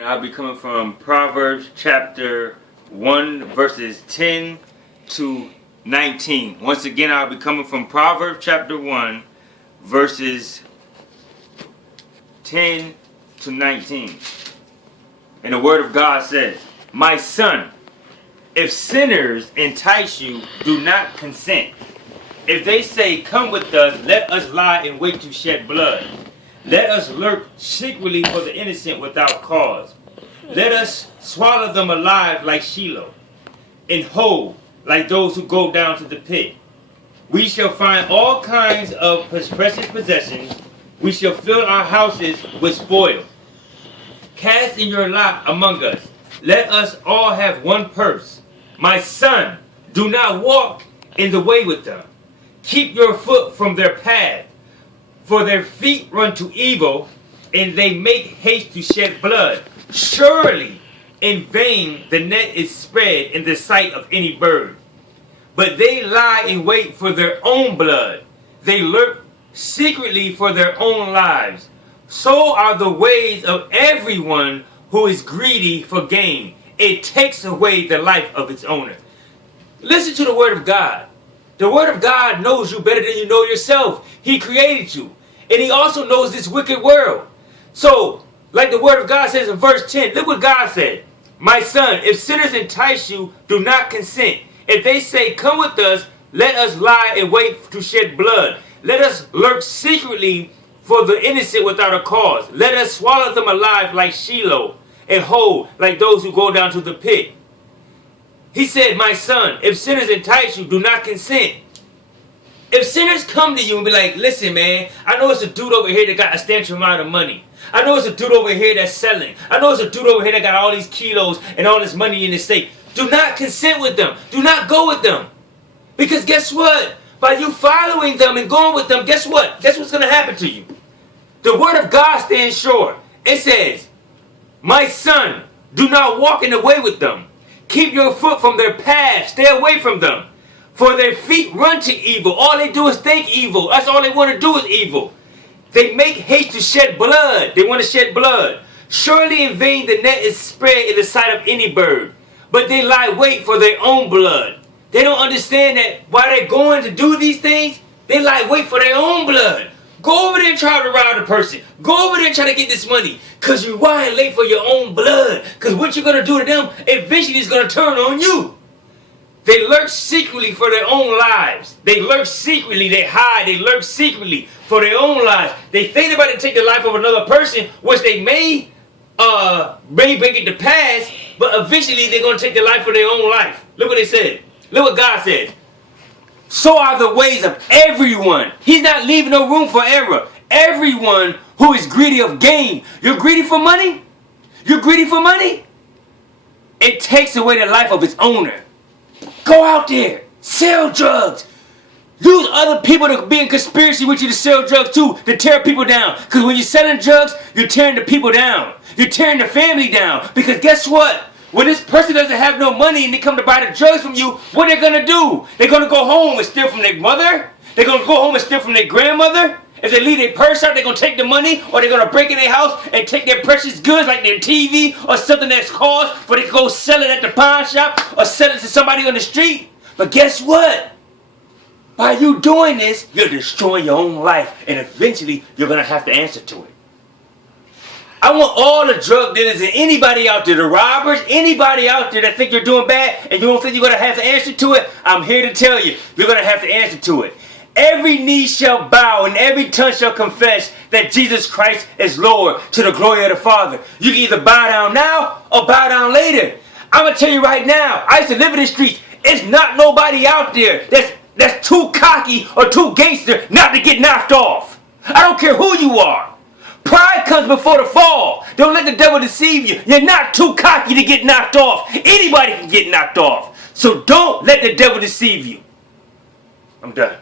I'll be coming from Proverbs chapter 1 verses 10 to 19. Once again, I'll be coming from Proverbs chapter 1 verses 10 to 19. And the word of God says, "My son, if sinners entice you, do not consent. If they say, 'Come with us, let us lie in wait to shed blood. Let us lurk secretly for the innocent without cause. Let us swallow them alive like Shiloh, and whole like those who go down to the pit. We shall find all kinds of precious possessions. We shall fill our houses with spoil. Cast in your lot among us. Let us all have one purse. My son, do not walk in the way with them. Keep your foot from their path. For their feet run to evil, and they make haste to shed blood. Surely in vain the net is spread in the sight of any bird. But they lie in wait for their own blood. They lurk secretly for their own lives. So are the ways of everyone who is greedy for gain. It takes away the life of its owner." Listen to the word of God. The word of God knows you better than you know yourself. He created you. And he also knows this wicked world. So, like the word of God says in verse 10, look what God said. "My son, if sinners entice you, do not consent. If they say, 'Come with us, let us lie and wait to shed blood. Let us lurk secretly for the innocent without a cause. Let us swallow them alive like Shiloh, and whole like those who go down to the pit.'" He said, "My son, if sinners entice you, do not consent." If sinners come to you and be like, "Listen, man, I know it's a dude over here that got a substantial amount of money. I know it's a dude over here that's selling. I know it's a dude over here that got all these kilos and all this money in his safe." Do not consent with them. Do not go with them. Because guess what? By you following them and going with them, guess what? Guess what's going to happen to you? The word of God stands sure. It says, "My son, do not walk in the way with them. Keep your foot from their path. Stay away from them. For their feet run to evil." All they do is think evil. That's all they want to do is evil. They make haste to shed blood. They want to shed blood. "Surely in vain the net is spread in the sight of any bird. But they lie wait for their own blood." They don't understand that while they're going to do these things, they lie wait for their own blood. Go over there and try to rob the person. Go over there and try to get this money. Because you're lying late for your own blood. Because what you're going to do to them eventually is going to turn on you. They lurk secretly for their own lives. They lurk secretly. They hide. They lurk secretly for their own lives. They think about to take the life of another person, which they may bring it to pass, but eventually they're going to take the life of their own life. Look what they said. Look what God says. "So are the ways of everyone." He's not leaving no room for error. Everyone who is greedy of gain. You're greedy for money? You're greedy for money? It takes away the life of its owner. Go out there. Sell drugs. Use other people to be in conspiracy with you to sell drugs too, to tear people down. Because when you're selling drugs, you're tearing the people down. You're tearing the family down. Because guess what? When this person doesn't have no money and they come to buy the drugs from you, what are they going to do? They're going to go home and steal from their mother? They're going to go home and steal from their grandmother? If they leave their purse out, they're going to take the money, or they're going to break in their house and take their precious goods like their TV or something that's cost for they can go sell it at the pawn shop or sell it to somebody on the street. But guess what? By you doing this, you're destroying your own life, and eventually you're going to have to answer to it. I want all the drug dealers and anybody out there, the robbers, anybody out there that think you're doing bad and you don't think you're going to have to answer to it, I'm here to tell you, you're going to have to answer to it. Every knee shall bow and every tongue shall confess that Jesus Christ is Lord, to the glory of the Father. You can either bow down now or bow down later. I'm going to tell you right now, I used to live in the streets. It's not nobody out there that's too cocky or too gangster not to get knocked off. I don't care who you are. Pride comes before the fall. Don't let the devil deceive you. You're not too cocky to get knocked off. Anybody can get knocked off. So don't let the devil deceive you. I'm done.